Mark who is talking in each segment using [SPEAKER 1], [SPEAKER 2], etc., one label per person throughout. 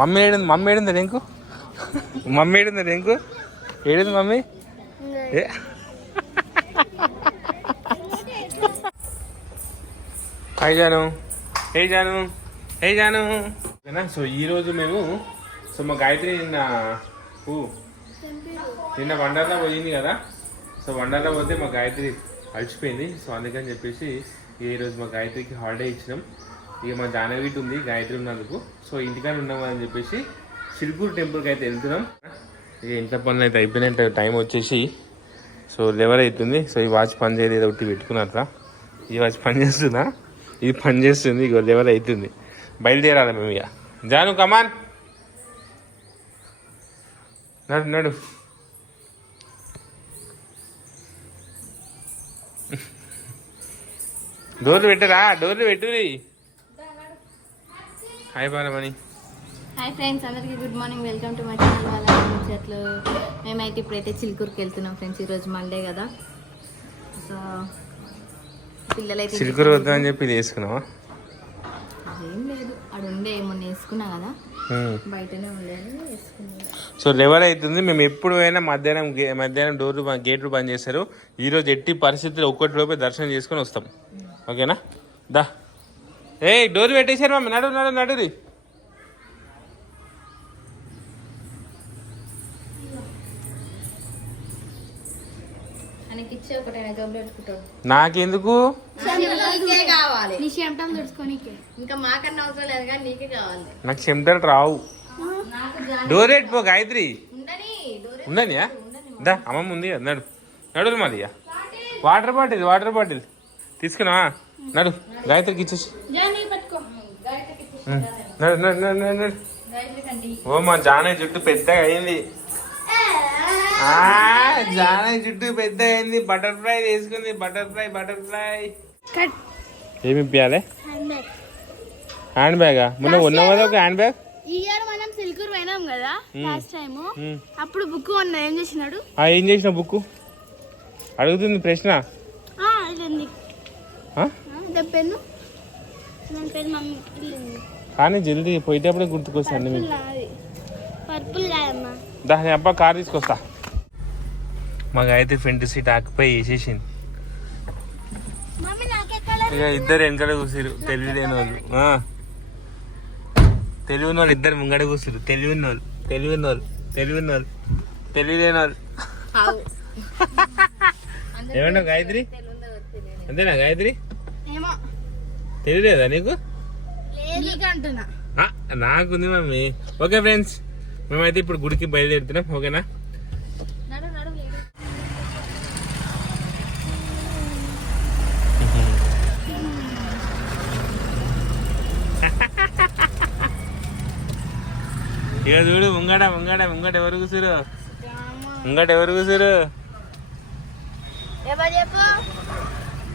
[SPEAKER 1] Mummy ఏడింది mummy ఏడింది Rinku? Mummy ఏడింది రింకు? ఏడింది మమ్మీ? ఏ? Hi Janu. Hey Janu. Hey Janu. So ఈరోజు మేము సో మా గాయత్రి నిన్న ఊ, నిన్న వండర్లా పోయింది కదా? సో వండర్లా పోతే మా గాయత్రి అలసిపోయింది. సో అందుకని చెప్పేసి ఈ రోజు మా గాయత్రికి హాలిడే ఇచ్చినాం. ఇక మా జానవీటి ఉంది గాయత్రి ఉన్నందుకు సో ఇంటికాడ ఉన్నామని చెప్పేసి సిరిపూర్ టెంపుల్కి అయితే వెళ్తున్నాం. ఇక ఇంట్లో పనులు అయితే అయిపోయినట్టు టైం వచ్చేసి. సో లెవెల్ అవుతుంది. సో ఈ వాచ్ పని చేయలేదు ఏదో ఒకటి పెట్టుకున్నట్లా ఈ వాచ్ పని చేస్తుందా ఇది పని చేస్తుంది ఇక లెవెల్ అవుతుంది. బయలుదేరాలి మేము ఇక. జాను కమాన్ నడు నడు. డోర్లు పెట్టరా డోర్లు పెట్టురి హాయ్ బాలమణి.
[SPEAKER 2] హాయ్ ఫ్రెండ్స్ అందరికీ good morning. Welcome to my channel వాళ్ళ ముచ్చట్లు మేమైతే ఇప్పుడైతే చిలుకూరుకి వెళ్తున్నాం ఫ్రెండ్స్ ఈరోజు మండే కదా. సో పిల్లలైతే
[SPEAKER 1] సిల్కూరు వద్దని చెప్పి వేసుకున్నావా?
[SPEAKER 2] ఏం లేదు. అక్కడ ఉండే మొన్న వేసుకున్నా కదా. బయటనే ఉండేది
[SPEAKER 1] సో లెవెల్ అవుతుంది మేము ఎప్పుడు అయినా మధ్యాహ్నం మధ్యాహ్నం డోర్లు గేట్లు బంద్ చేస్తారు. ఈరోజు ఎట్టి పరిస్థితుల్లో ఒక్కటి లోపే దర్శనం చేసుకొని వస్తాం. ఓకేనా? దా. ఏ డోర్ పెట్టేశారు మమ్మీ నడు నడు నడురి నాకెందుకు?
[SPEAKER 2] నీకే కావాలి.
[SPEAKER 3] నీ చెమటం తుడుచుకోనికే
[SPEAKER 2] ఇంకా మాకన్నా అవసరం లేదు కానీ నీకే కావాలి.
[SPEAKER 1] నాకు చెమటలు రావు. డోర్ పెట్టుకో గాయత్రి. ఉండనియా దా అమ్మమ్మ ఉంది కదా నడు. నడురు మరి. Water bottle water bottle. తీసుకున్నా నడు గాయత్రికి ఇచ్చేసి.
[SPEAKER 3] జానీ.
[SPEAKER 1] నడు నడు నడు నడు నడు. ఓ మా జానయ్య జుట్టు పెద్దగా అయింది. ఆ, జానయ్య జుట్టు పెద్దగా అయింది. బటర్ఫ్లై వేసుకుంది. Butterfly butterfly. ఏమి ఇప్పియాలి?
[SPEAKER 3] హ్యాండ్ బ్యాగ్
[SPEAKER 1] హ్యాండ్ బ్యాగా మొన్న ఉన్నావు కదా ఒక హ్యాండ్ బ్యాగ్
[SPEAKER 3] ఇయర్ మనం సిల్కూర్ పోయినాం కదా లాస్ట్ టైం
[SPEAKER 1] ఉమ్.
[SPEAKER 3] అప్పుడు బుక్ ఏం చేసినాడు?
[SPEAKER 1] ఆ, ఏం చేసిన బుక్ అడుగుతుంది ప్రశ్న.
[SPEAKER 3] దాని పేరు? మమ్మీ
[SPEAKER 1] కానీ జల్దీ పోయేటప్పుడే గుర్తుకొస్తాను మీకు.
[SPEAKER 3] నాది పర్పుల్ కాదమ్మా.
[SPEAKER 1] దాని అబ్బా కార్ తీసుకొస్తా. మాకు అయితే ఫ్రంట్ సీట్ ఆకుపై వేసేసింది ఇక ఇద్దరు వెనకాల కూర్చురు తెలివి లేని వాళ్ళు. తెలివి ఉన్న వాళ్ళు ఇద్దరు ముంగడ కూర్చురు తెలివి ఉన్న వాళ్ళు తెలివి ఉన్న వాళ్ళు తెలివి ఉన్న వాళ్ళు తెలివి లేని వాళ్ళు ఏమన్నావు గాయత్రి? అంతేనా గాయత్రి? తెలియలేదా నీకు? నాకుంది మమ్మీ. ఓకే ఫ్రెండ్స్ మేమైతే ఇప్పుడు గుడికి బయలుదేరుతున్నాం ఓకేనా? ఇక చూడు ముంగడ ముంగడ ముంగట ఎవరు కూర్చురు ముంగట ఎవరు
[SPEAKER 3] చెప్పు?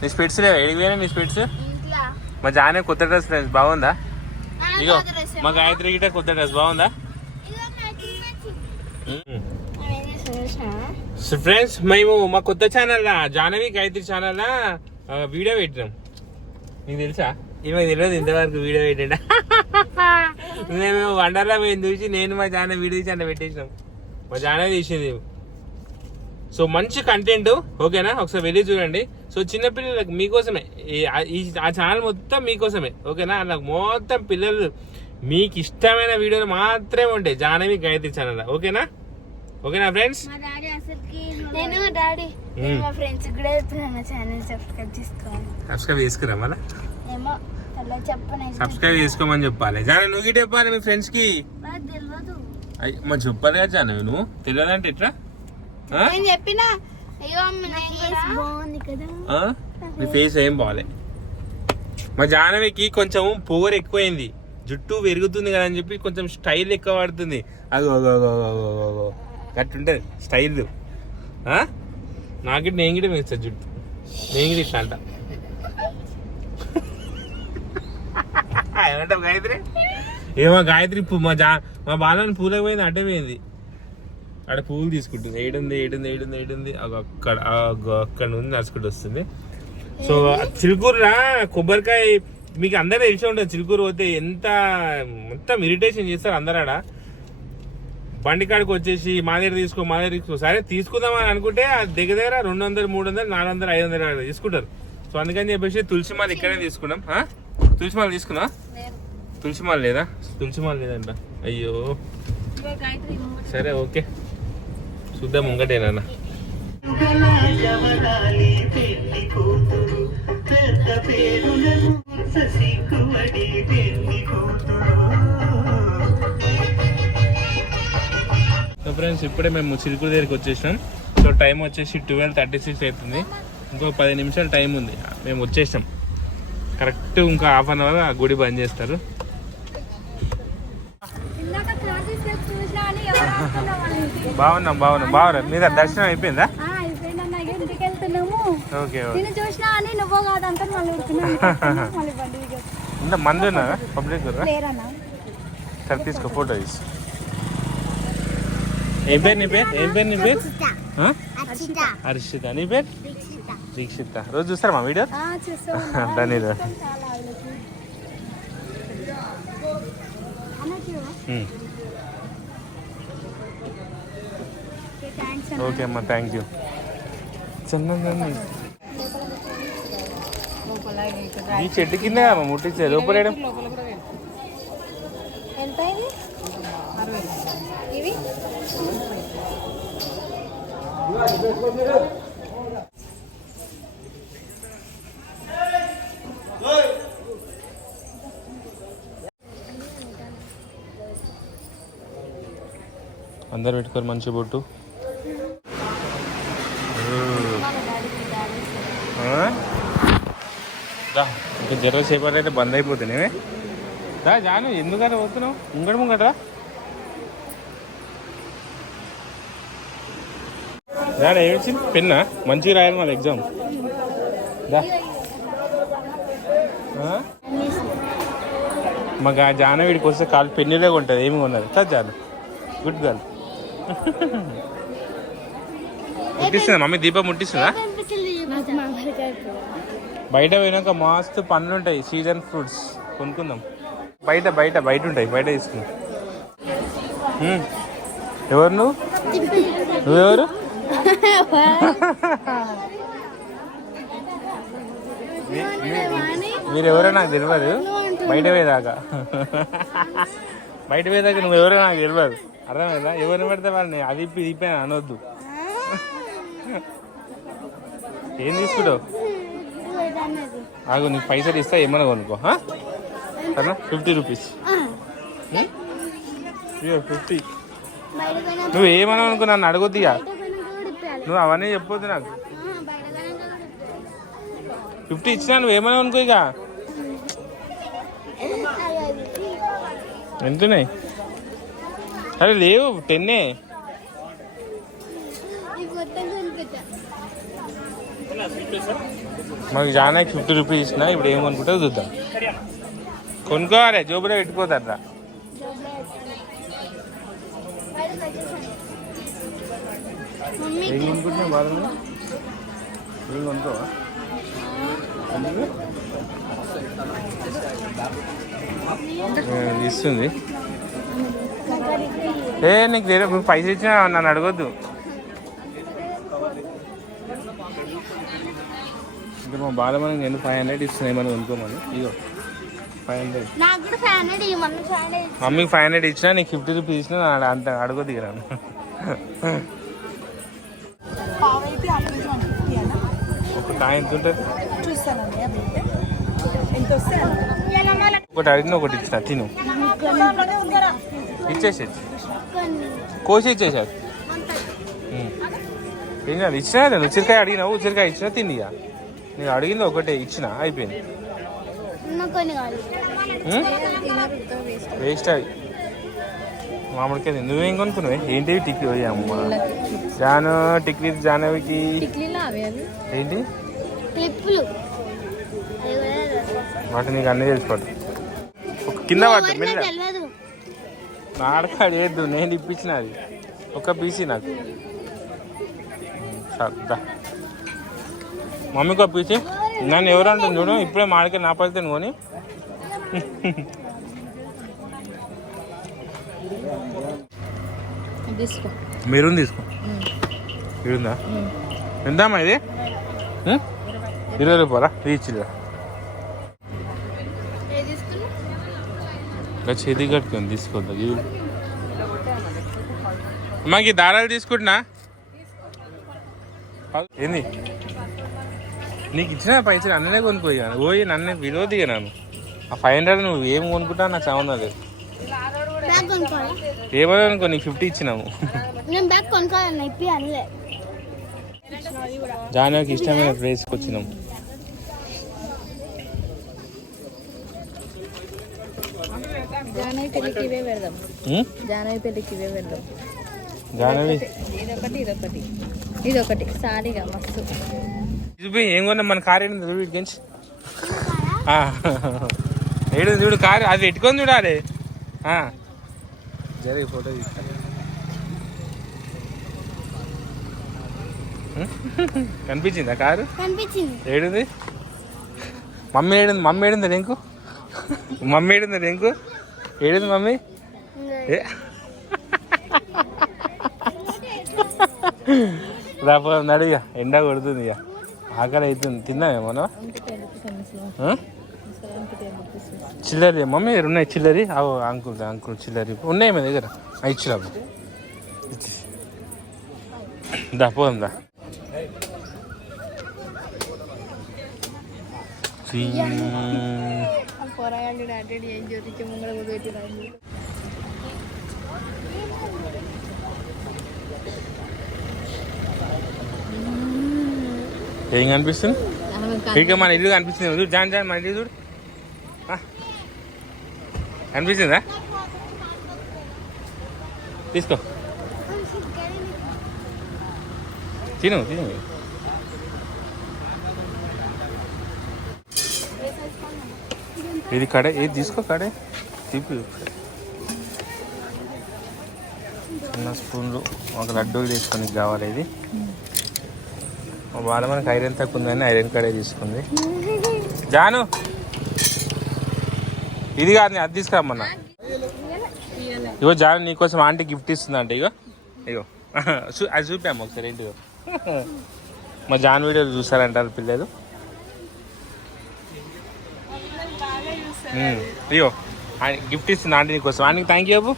[SPEAKER 1] నీ స్పిట్స్ లేవా? ఎడికి పోయినా నీ స్పిట్స్? మా జానే కొత్త డ్రెస్ ఫ్రెండ్స్ బాగుందా? ఇగో మా. గాయత్రి గిట కొత్త డ్రెస్ బాగుందా? ఫ్రెండ్స్ మేము మా కొత్త channel Janavi Gayatri channel video పెట్టినాం. నీకు తెలుసా? ఈమె తెలియదు ఇంతవరకు వీడియో పెట్టాడా? మేము వండర్లా పోయింది చూసి నేను మా జాన వీడియో తీసి అన్న పెట్టేసినాం. మా జానవి తీసింది. సో మంచి కంటెంట్ ఓకేనా? ఒకసారి వెళ్ళి చూడండి. సో చిన్నపిల్లలకు మీకోసమే ఈ- ఆ- ఛానల్ మొత్తం మీకోసమే ఓకేనా అలా మొత్తం పిల్లలు మీకు ఇష్టమైన వీడియోలు మాత్రమే ఉంటాయి జానవి గాయత్రి ఛానల్ ఓకేనా ఓకేనా ఫ్రెండ్స్
[SPEAKER 3] మా డాడీ అసలుకి నేను డాడీ నేను మా ఫ్రెండ్స్ కూడా చెప్తున్నాను ఛానల్ సబ్స్క్రైబ్ చేసుకోవాలి.
[SPEAKER 1] సబ్స్క్రైబ్ చేసుకురా మళ్ళా
[SPEAKER 3] ఏమో అలా చెప్పను
[SPEAKER 1] సబ్స్క్రైబ్ చేసుకోమని చెప్పాలి. జాన నువ్వు గిట్ట చెప్పాలి మీ ఫ్రెండ్స్కి
[SPEAKER 3] నాకు తెలియదు
[SPEAKER 1] మరి చెప్పాలి కదా జాన నువ్వు? తెలియదంటే ఎట్లా ఆ?
[SPEAKER 3] నేను చెప్పిన
[SPEAKER 1] నీ ఫేస్ ఏం బాగాలే మా జానవికి కొంచెం పొగరు ఎక్కువైంది. జుట్టు పెరుగుతుంది కదా అని చెప్పి కొంచెం స్టైల్ ఎక్కువ పడుతుంది అగో గట్టుంటది స్టైల్ నాకిట్ నేను గిట్ట వేస్తా జుట్టు. నేను గిట్ట ఇట్లా అంట. ఏమంటావు గాయత్రి? ఏమో గాయత్రి పూ- మా జా మా బాలని పూలకు పోయింది అడ్డే పోయింది. ఆడ పువ్వులు తీసుకుంటుంది. ఏడుంది ఏడుంది ఏడుంది ఏడుంది. అక్కడ అక్కడ నుండి నడుచుకుంటూ వస్తుంది. సో చిలుకూరులా కొబ్బరికాయ మీకు అందరూ తెలిసి ఉంటుంది చిలుకూరు పోతే ఎంత మొత్తం ఇరిటేషన్ చేస్తారు అందరాడ. బండి కాడికి వచ్చేసి మా దగ్గర తీసుకో మా దగ్గర తీసుకో. సరే తీసుకుందాం అని అనుకుంటే దగ్గర దగ్గర రెండు వందలు మూడు వందలు నాలుగు వందలు ఐదు వందలు తీసుకుంటారు. సో అందుకని చెప్పేసి తులసి మాల ఇక్కడే తీసుకున్నాం? తులసి మాల తీసుకున్నా తులసి మాల లేదా? తులసి మాల లేదంట. అయ్యో. సరే ఓకే.
[SPEAKER 4] పెళ్ళి కూతురు
[SPEAKER 1] సో ఫ్రెండ్స్ ఇప్పుడే మేము చిలుకూరు దగ్గరికి వచ్చేసినాం. సో టైం వచ్చేసి ట్వెల్వ్ థర్టీ సిక్స్ అవుతుంది. ఇంకో పది నిమిషాలు టైం ఉంది. మేము వచ్చేసాం. కరెక్ట్ ఇంకా హాఫ్ అన్ అవర్ ఆ గుడి బంద్ చేస్తారు
[SPEAKER 3] ఇందాక క్లాసెస్ చూసినా అని ఎవరు ఆడుతున్నాం వాళ్ళ ఇంటికి.
[SPEAKER 1] బాగున్నాం బాగున్నాం. బాగున్నాం మీద దర్శనం అయిపోయిందా? ఓకే. ఇంత మంది ఉన్నారా? పబ్లిక్ సరే తీసుకో ఫోటో తీసి ఏం పేరు నీ పేరు? ఏం పేరు నీ పేరు? హర్షిత నీ పేరు? దీక్షిత. రోజు చూస్తారా మా వీడియో?
[SPEAKER 3] ఆ, చూస్తాం
[SPEAKER 1] ఓకే అమ్మా థ్యాంక్ యూ చందండి ఈ చెట్టు కింద అమ్మ ముట్టించే లోపలేయడం
[SPEAKER 3] ఎంత ఇవి?
[SPEAKER 1] అందరు పెట్టుకోరు మంచి బొట్టు ఆ? దా ఇంకా జర్ర సేపటి అయితే బంద్ అయిపోతున్నావే దా జాను ఎందుకని పోతున్నావు? ముంగడు ముంగట జాను ఏమి వచ్చింది పెన్నా? మంచిగా రాయాలి మన ఎగ్జామ్ దా? మాకు ఆ జాన వీడికి వస్తే కాలు పెన్నులే ఉంటుంది ఏమి ఉన్నది కదా జాను. Good girl ముట్టిస్తుందా? మమ్మీ దీపం ముట్టిస్తుందా. బయట పోయినాక మస్తు పండ్లు ఉంటాయి సీజన్ ఫ్రూట్స్ కొనుక్కుందాం. బయట బయట బయట ఉంటాయి బయట తీసుకుందాం. ఎవరు నువ్వు? నువ్వెవరు? మీ- మీ- మీరెవరో నాకు తెలియదు బయట పోయేదాకా. బయట పోయేదాకా నువ్వెవరో నాకు తెలియదు అర్థమైందా? ఎవరిని పెడితే వాళ్ళని అది ఇప్పి ఇది ఇప్పి అనొద్దు. ఏం తీసుకుంటావు? ఆగు నీకు పైసలు ఇస్తా ఏమన్నా కొనుక్కో? సరేనా? Fifty rupees. ఫిఫ్టీ. నువ్వు ఏమన్నా అనుకో నన్ను అడగొద్దు ఇక. నువ్వు అవన్నీ చెప్పొద్దు నాకు. ఫిఫ్టీ ఇచ్చినా నువ్వు ఏమన్నా అనుకో ఇక. ఎంతున్నాయి అరే లేవు టెన్నే
[SPEAKER 3] ఇది మొత్తం కొనుక్కొచ్చా.
[SPEAKER 1] మాకు జానాకి ఫిఫ్టీ రూపీస్ ఇచ్చిన ఇప్పుడు ఏమనుకుంటా చూద్దాం. కొనుక్కోవాలి జోబులో.
[SPEAKER 3] మమ్మీ
[SPEAKER 1] ఏం కొనుక్కోవా ఇస్తుంది. ఏ నీకు తెలియదు నువ్వు పైసలు ఇచ్చినా నన్ను అడగొద్దు. ఇంకా మా బాలమని నేను ఫైవ్ హండ్రెడ్ ఇస్తున్నాయి మనం కొనుక్కోమని. ఇగో ఫైవ్ హండ్రెడ్ మమ్మీకి ఫైవ్ హండ్రెడ్ ఇచ్చినా నీకు ఫిఫ్టీ రూపీస్ ఇచ్చినా నా అంత
[SPEAKER 5] ఫిఫ్టీ అన్న
[SPEAKER 1] ఒక కాయ ఎంత ఉంటుంది? ఒకటి అడిగిన ఒకటి ఇచ్చిన తిను. ఇచ్చేసేది కోసి ఇచ్చేసారు ఏం కాదు ఇచ్చినా నేను ఉసిరికాయ అడిగినావు ఉసిరికాయ ఇచ్చినా తిని ఇక నేను అడిగింది ఒకటే ఇచ్చిన? అయిపోయింది. వేస్ట్ అవి మామిడికాయ. నువ్వేం కొనుక్కున్నావు? ఏంటివి టిక్లీ? పోయి అమ్మ. జాను టిక్లీ జానవికి. ఏంటి? వాటి నీకు అన్నీ తెలిసిపోదు ఒక కింద పడ్డా? మెల్ల
[SPEAKER 3] తెలియదు
[SPEAKER 1] నాడకాడు వేద్దు నేను ఇప్పించిన అది. ఒక పీసీ నాకు. సర్దా. మమ్మీకి ఒక పీసీ నన్ను ఎవరు అంటుంది చూడు ఇప్పుడే మాడికాయ నా పడితే కొని
[SPEAKER 2] తీసుకో.
[SPEAKER 1] మెరూన్ తీసుకో. ఇరుందా ఎంతమ్మా ఇది? ఇరవై రూపాయలా? ఇంకా చేతి కట్టుకొని తీసుకోద్దా ఇవి అమ్మాకి దారాలు తీసుకుంటున్నా. ఏంది? నీకు ఇచ్చిన పైసలు అన్ననే కొనుక్కోయి పోయి నన్ను విరోధి నన్ను. ఆ ఫైవ్ హండ్రెడ్ నువ్వు ఏం కొనుక్కుంటా నాకు సంబంధం లేదు.
[SPEAKER 3] బ్యాగ్ కొనుక్కోవాలి
[SPEAKER 1] ఏమో అనుకో నీకు ఫిఫ్టీ ఇచ్చినాము. జానకి ఇష్టమైన ప్లేస్కి వచ్చినాం.
[SPEAKER 2] జానవి పెళ్ళికి ఇవే పెడదాం? జానవి పెళ్ళికి ఇవే పెడదాం.
[SPEAKER 1] జానవి.
[SPEAKER 2] ఇదొకటి ఇదొకటి. ఇదొకటి. సారీగా మస్తు.
[SPEAKER 1] చూపి ఏం కొన్నా మన కార్ ఏంటి చూడు ఆ. ఏడు చూడు కారు అది పెట్టుకొని చూడాలి ఆ. జరి ఫోటో? కనిపించిందా కారు?
[SPEAKER 3] కనిపించింది.
[SPEAKER 1] ఏడుంది? మమ్మీ ఏడుంది మమ్మీ ఏడుంది రింకు? మమ్మీ ఏడుంది రింకు? ఏడుంది మమ్మీ? ఏ? రాపో నడిగా ఎండ కొడుతుంది ఇక. ఆకలి అవుతుంది తిన్నామేమో చిల్లరి మమ్మీ ఉన్నాయి చిల్లరి? అవు అంకుల్ అంకుల్ చిల్లరి. ఉన్నాయి మా దగ్గర? ఇచ్చిరాము దా పోదాం దా.
[SPEAKER 2] అటెండ్ ముంగడ
[SPEAKER 1] ఏం కనిపిస్తుంది? ఇక మన ఇల్లు కనిపిస్తుంది చూడు. జాన్ జాన్ మన ఇల్లు చూడు. కనిపిస్తుందా? తీసుకో. తిను తిను. ఇది కడే ఇది తీసుకో కడే. తీపి చిన్న స్పూన్లు ఒక లడ్డూ తీసుకొని కావాలి ఇది. మా బాల మనకి ఐరన్ తక్కువ ఉందని ఐరన్ కడే తీసుకుంది. జాను! ఇది కాదు నేను అది తీసుకురమ్మన్నా. ఇగో జాను నీకోసం ఆంటీ గిఫ్ట్ ఇస్తుందంట ఇగో. ఇగో. అది చూపాము ఒకసారి ఏంటిదో మా జాన్ వీడియోలు చూసారంటారు పిల్లలు. ఇగో. గిఫ్ట్ ఇస్తుంది ఆంటీ నీకోసం ఆంటీకి థ్యాంక్ యూ బాబు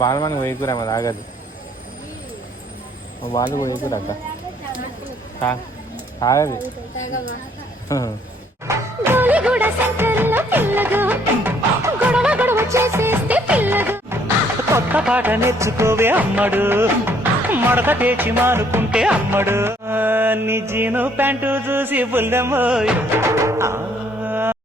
[SPEAKER 1] బాల మనకు వేయకూర మరి ఆగదు. మా బాలు వేయకూర అక్క.
[SPEAKER 3] ఆగదు
[SPEAKER 4] కొత్త పాట నేర్చుకోవే అమ్మడు. మడత పేచి మానుకుంటే అమ్మడు. నీ జీను ప్యాంటు చూసి పుల్లెమ్మోయ్